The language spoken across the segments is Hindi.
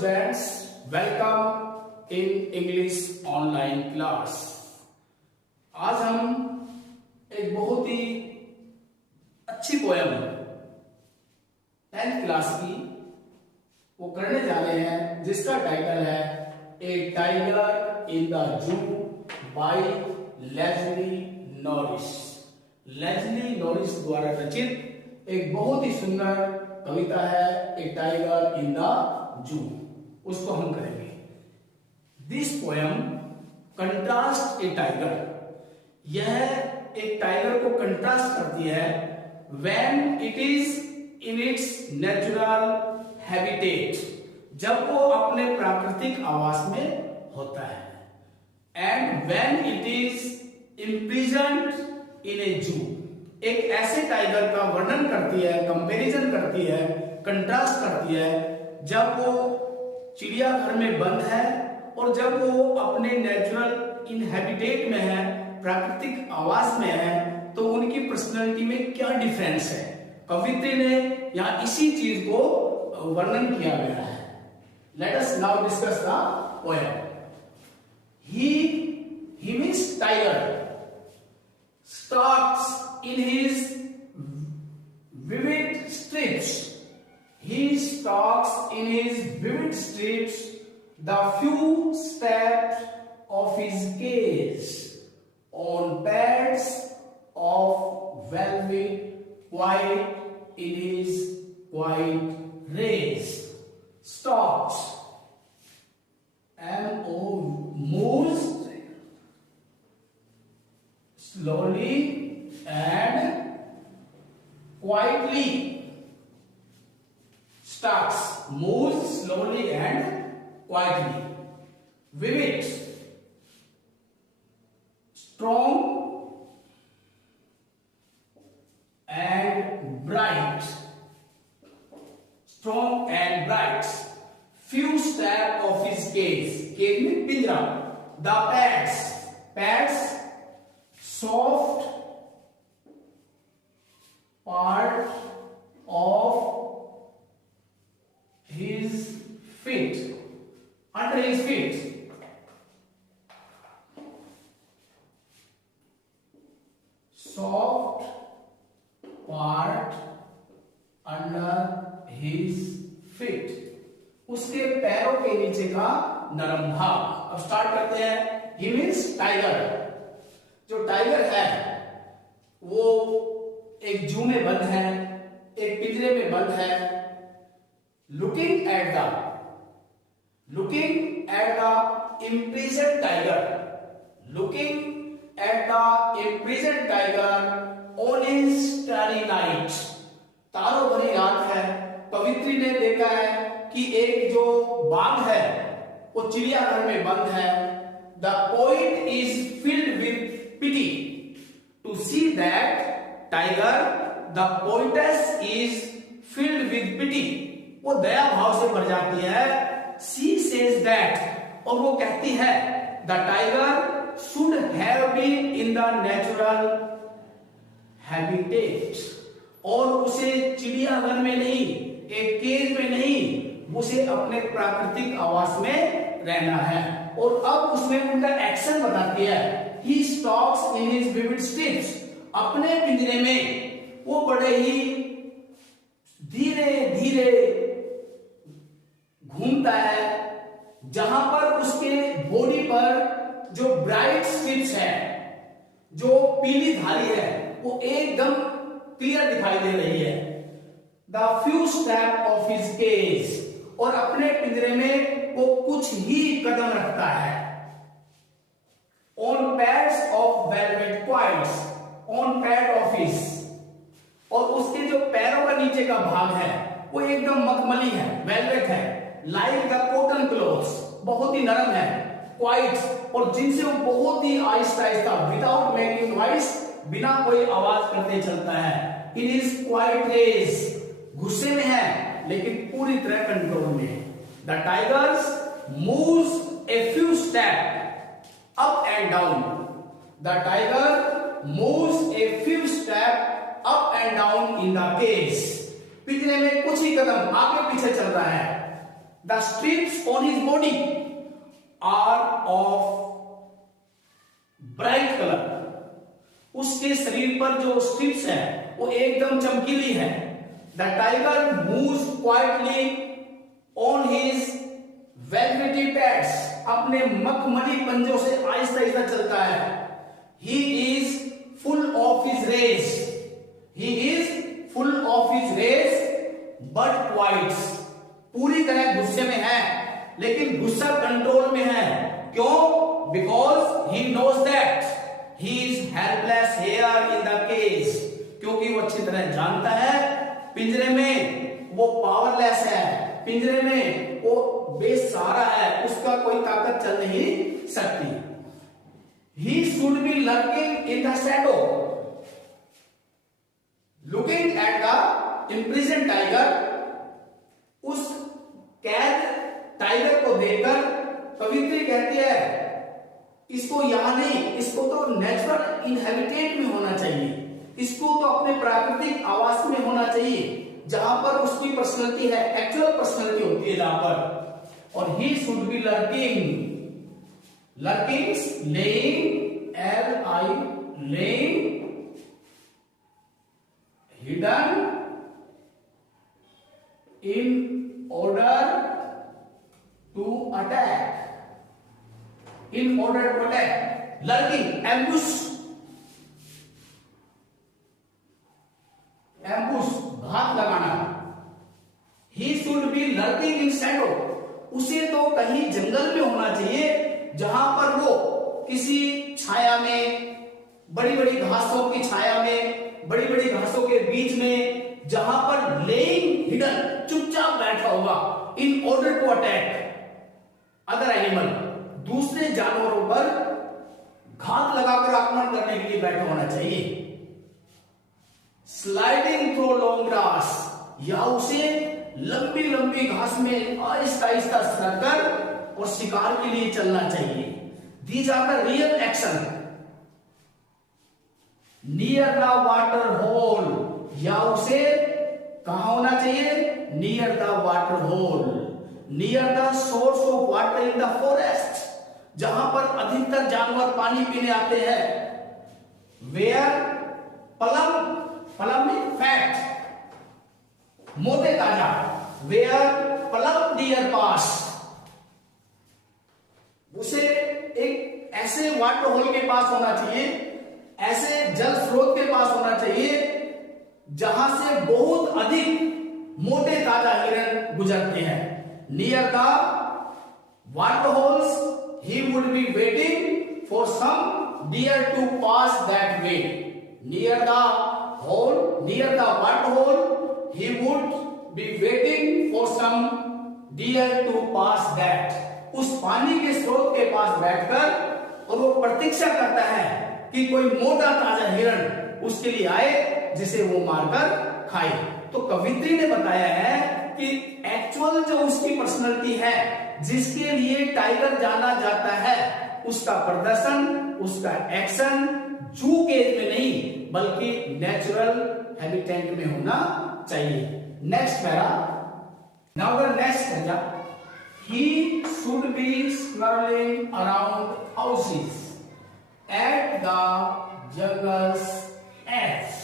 students, welcome in English online class। आज हम एक बहुत ही अच्छी पोयम 10th क्लास की वो करने जा रहे हैं, जिसका टाइटल है a tiger in the zoo by Leslie Norris. Leslie Norris द्वारा रचित एक बहुत ही सुंदर कविता है ए टाइगर इन द जू। उसको हम करेंगे। This poem contrast a tiger. यह एक टाइगर को कंट्रास्ट करती है when it is in its natural habitat, जब वो अपने प्राकृतिक आवास में होता है, and when it is imprisoned in a zoo. एक ऐसे टाइगर का वर्णन करती है, कंपैरिजन करती है, कंट्रास्ट करती है जब वो चिड़ियाघर में बंद है और जब वो अपने नेचुरल इनहैबिटेट में है, प्राकृतिक आवास में है, तो उनकी पर्सनालिटी में क्या डिफरेंस है। कवित्री ने यहाँ इसी चीज को वर्णन किया गया है। Let us now discuss the poem. He means tiger stalks in his vivid strips. He stalks in his vivid strips the few steps of his cage on pads of velvet white in his white rays. Stalks, M-O, moves slowly and quietly. Stalks, moves slowly and quietly. Vivid, strong and bright. Strong and bright. Few steps of his cage. Cage में पिंजरा. The pads. Pads, soft part of his feet, under his feet. Soft part under his feet. उसके पैरों के नीचे का नरम भाग। अब स्टार्ट करते हैं। He means tiger। जो टाइगर है वो एक जू में बंद है, एक पिंजरे में बंद है। Looking at the imprisoned tiger, looking at the imprisoned tiger on his starry night। तारों भरी रात है। कवित्री ने देखा है कि एक जो बाघ है वो चिड़ियाघर में बंद है। The poet is filled with pity to see that tiger. The poetess is filled with pity। वो दया भाव से भर जाती है। She says that, और वो कहती है the tiger should have been in the natural habitat, और उसे चिड़ियाघर में नहीं, एक केज में नहीं, उसे अपने प्राकृतिक आवास में रहना है। और अब उसमें उनका एक्शन बताती है। He stalks in his vivid strips। अपने पिंजरे में वो बड़े ही धीरे धीरे घूमता है, जहां पर उसके बॉडी पर जो ब्राइट स्ट्रिप्स है, जो पीली धारी है, वो एकदम क्लियर दिखाई दे रही है। The few steps of his cage, और अपने पिंजरे में वो कुछ ही कदम रखता है। On pads of velvet white, on pad of his, और उसके जो पैरों का नीचे का भाग है वो एकदम मखमली है, वेलवेट है, लाइक द कॉटन क्लोथ्स, बहुत ही नरम है, क्वाइट, और जिनसे वो बहुत ही Aahista Aahista, without making noise, बिना कोई आवाज करते चलता है। इन इज क्वाइट रेज, गुस्से में है लेकिन पूरी तरह कंट्रोल में है। The tigers moves a few step up and down. The tiger moves a few step up and down in the cage. पिंजरे में कुछ ही कदम आगे पीछे चल रहा है। The strips on his body are of bright colour, उसके शरीर पर जो स्ट्रिप्स है वो एकदम चमकीली है। The tiger moves quietly on his velvety pads, अपने मखमली पंजों से आहिस्ता आहिस्ता चलता है। He is full of his rage, he is full of his rage but quiet, पूरी तरह गुस्से में है लेकिन गुस्सा कंट्रोल में है। क्यों? Because he knows that he is helpless here in the cage, क्योंकि वो अच्छी तरह जानता है पिंजरे में वो पावरलेस है, पिंजरे में वो बेसहारा है, उसका कोई ताकत चल नहीं सकती। He should be lurking in the shadow, looking at the imprisoned tiger, उस कैद टाइगर को देखकर कवित्री कहती है इसको यहां नहीं, इसको तो नेचुरल इनहेबिटेट में होना चाहिए, इसको तो अपने प्राकृतिक आवास में होना चाहिए जहां पर उसकी पर्सनैलिटी है, एक्चुअल पर्सनैलिटी होती है जहां पर। और he should be lurking, lurking laying, L-I, laying, hidden in order to attack, in order to attack, lurking, ambush, ambush, घात लगाना। He should be lurking in shadow, उसे तो कहीं जंगल में होना चाहिए जहां पर वो किसी छाया में, बड़ी बड़ी घासों की छाया में, बड़ी बड़ी घासों के बीच में, जहां पर लेइंग हिडन, चुपचाप बैठा होगा, in order to attack other animal, दूसरे जानवरों पर घात लगाकर आक्रमण करने के लिए बैठा होना चाहिए। स्लाइडिंग थ्रू लॉन्ग ग्रास, या उसे लंबी लंबी घास में आहिस्ता आहिस्ता सरकर और शिकार के लिए चलना चाहिए। These are the real action. Near the water hole, या उसे कहां होना चाहिए? Near the water hole, near the source of water in the forest, जहां पर अधिकतर जानवर पानी पीने आते हैं। Where पलम, पलम में फैट, मोटे ताजा, where पलम deer pass, उसे एक ऐसे वाटर होल के पास होना चाहिए, ऐसे जल स्रोत के पास होना चाहिए जहां से बहुत अधिक मोटे ताजा हिरण गुजरते हैं। Near the water holes he would be waiting for some deer to pass that way. Near the hole, near the water hole he would be waiting for some deer to pass that, उस पानी के स्रोत के पास बैठकर और वो प्रतीक्षा करता है कि कोई मोटा ताजा हिरण उसके लिए आए जिसे वो मारकर खाए। तो कवित्री ने बताया है कि एक्चुअल जो उसकी पर्सनैलिटी है, जिसके लिए टाइगर जाना जाता है, उसका प्रदर्शन, उसका एक्शन जू केज में नहीं बल्कि नेचुरल हैबिटेट में होना चाहिए। Next para, now the next para, he should be snarling around houses at the jungle's edge,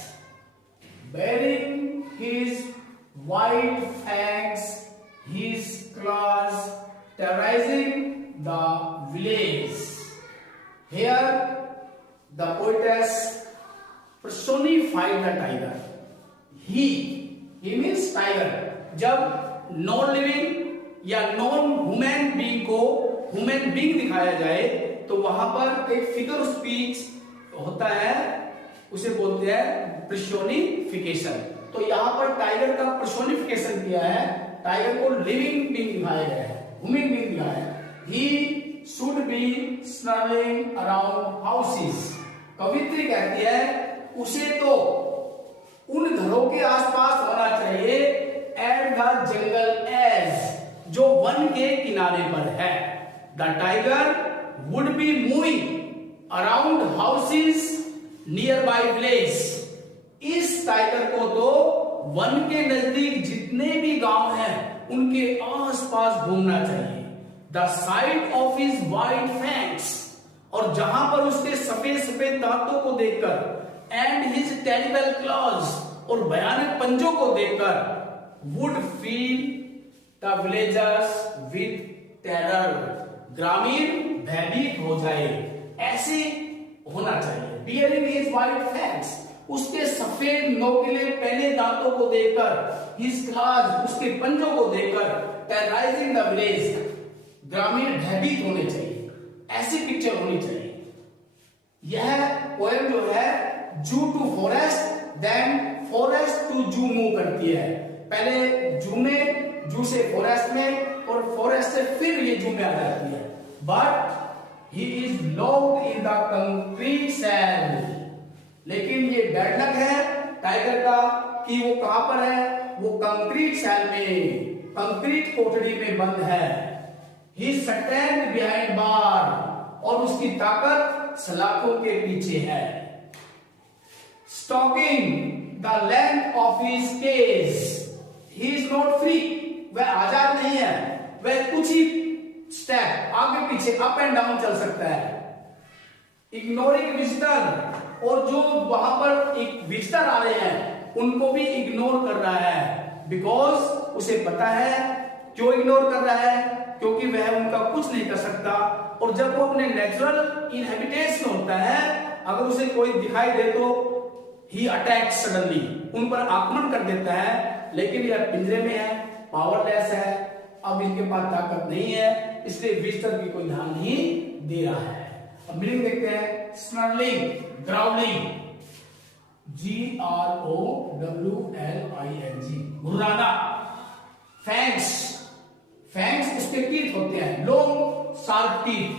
bearing his white fangs, his claws, terrorizing the village. Here the poetess personified the tiger. He means tiger. जब नॉन लिविंग या नॉन ह्यूमन बीइंग को ह्यूमन बीइंग दिखाया जाए तो वहां पर एक फिगर स्पीच होता है, उसे बोलते हैं पर्सोनिफिकेशन। तो यहां पर टाइगर का पर्सोनिफिकेशन किया है, टाइगर को लिविंग बीइंग दिखाया गया है, ह्यूमन बीइंग दिखाया है। He should be snarling around houses, कवित्री कहती है उसे तो उन घरों के आसपास होना चाहिए, एट द जंगल एज, जो वन के किनारे पर है। The tiger would be moving around houses near by village, इस टाइगर को तो वन के नजदीक जितने भी गांव हैं उनके आसपास घूमना चाहिए। The site of his white fangs, और जहां पर उसके सफेद सफेद दांतों को देखकर, एंड हिज टेरिबल क्लॉज, और भयानक पंजों को देखकर, would feel the villagers with terror, ग्रामीण भयभीत हो जाए, ऐसे होना चाहिए। बियरिंग हिज वाइट फैंक्स, उसके सफेद नोकीले पहले दांतों को देखकर, हिज क्लॉज, उसके पंजों को देखकर, टेरराइजिंग द विलेज, ग्रामीण भयभीत होने चाहिए, ऐसी पिक्चर होनी चाहिए। यह पोएम जो है zoo to forest then forest to zoo move करती है। पहले जू में, जू से फॉरेस्ट में, और फॉरेस्ट से फिर ये जू में आ जाती है। But he is locked in the concrete cell, लेकिन ये बैड लक है टाइगर का कि वो कहां पर है, वो कंक्रीट सेल में, कंक्रीट कोठरी में बंद है। ही स्टैंड बिहाइंड बार, और उसकी ताकत सलाखों के पीछे है। Stalking the length of his cage, he is not free, वह आजाद नहीं है, वह कुछ ही स्टेप आगे पीछे अप एंड डाउन चल सकता है। इग्नोरिंग विजिटर, और जो वहां पर एक विजिटर आ रहे हैं उनको भी इग्नोर कर रहा है, बिकॉज उसे पता है क्यों इग्नोर कर रहा है, क्योंकि वह उनका कुछ नहीं कर सकता। और जब वो अपने नेचुरल इनहेबिटेशन होता है, अगर उसे कोई दिखाई दे तो ही अटैक सडनली, उन पर आक्रमण कर देता है। लेकिन यह पिंजरे में है, पावरलेस है, अब इनके पास ताकत नहीं है, इसलिए विजिटर की कोई ध्यान नहीं दे रहा है। अब मीनिंग देखते हैं। स्नर्लिंग, ग्राउलिंग, GROWLING, घुर्राना। फैंक्स, फैंक्स उसके टीथ होते हैं, long sharp teeth,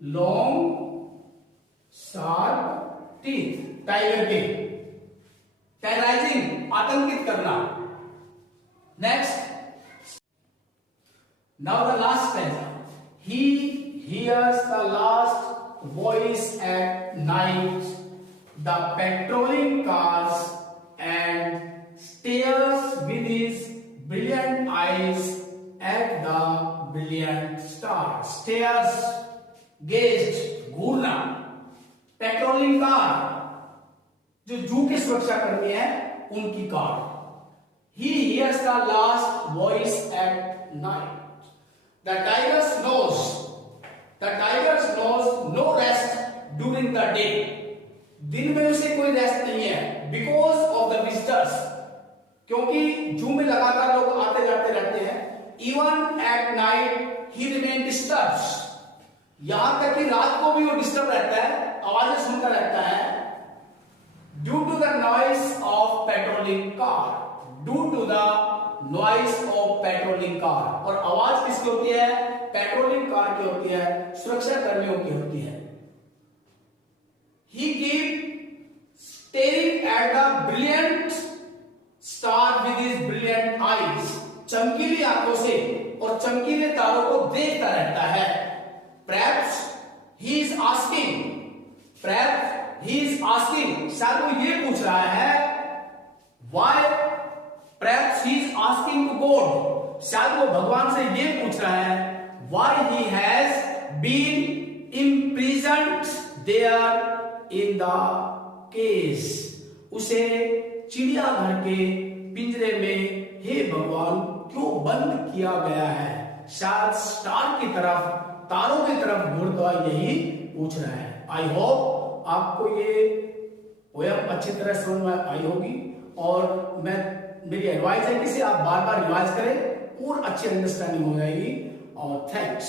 long sharp teeth tiger के। टेरराइजिंग, आतंकित करना। Next, now the last stanza. He hears the last voice at night, the patrolling cars, and stares with his brilliant eyes at the brilliant stars. Stares, gazed, घूरना। पेट्रोलिंग कार, जो जू की सुरक्षा कर्मी है उनकी car. He hears the last voice at night. The tigers knows no rest during the day. दिन में उसे कोई रेस्ट नहीं है, because of the visitors, क्योंकि जू में लगातार लोग आते जाते रहते हैं। Even at night he remains disturbed. यहां तक कि रात को भी वो डिस्टर्ब रहता है, आवाजें सुनता रहता है। Due to the noise of patrolling car. Due to the noise of patrolling car. और आवाज किसकी होती है? पेट्रोलिंग कार की होती है, सुरक्षा कर्मियों की होती है। He keep staring at the brilliant star with his brilliant eyes. चमकीली आंखों से और चमकीले तारों को देखता रहता है। Perhaps he is asking, शायद वो ये पूछ रहा है, why? Perhaps he is asking to God, शायद वो भगवान से ये पूछ रहा है, why he has been imprisoned there in the cage. उसे चिड़ियाघर के पिंजरे में हे भगवान क्यों बंद किया गया है? शायद स्टार की तरफ, तारों की तरफ घूरता यही पूछ रहा है। आई होप आपको ये पोयम अच्छी तरह समझ में आई होगी, और मेरी एडवाइस है कि इसे आप बार बार रिवाइज करें और अच्छी अंडरस्टैंडिंग हो जाएगी। और थैंक्स।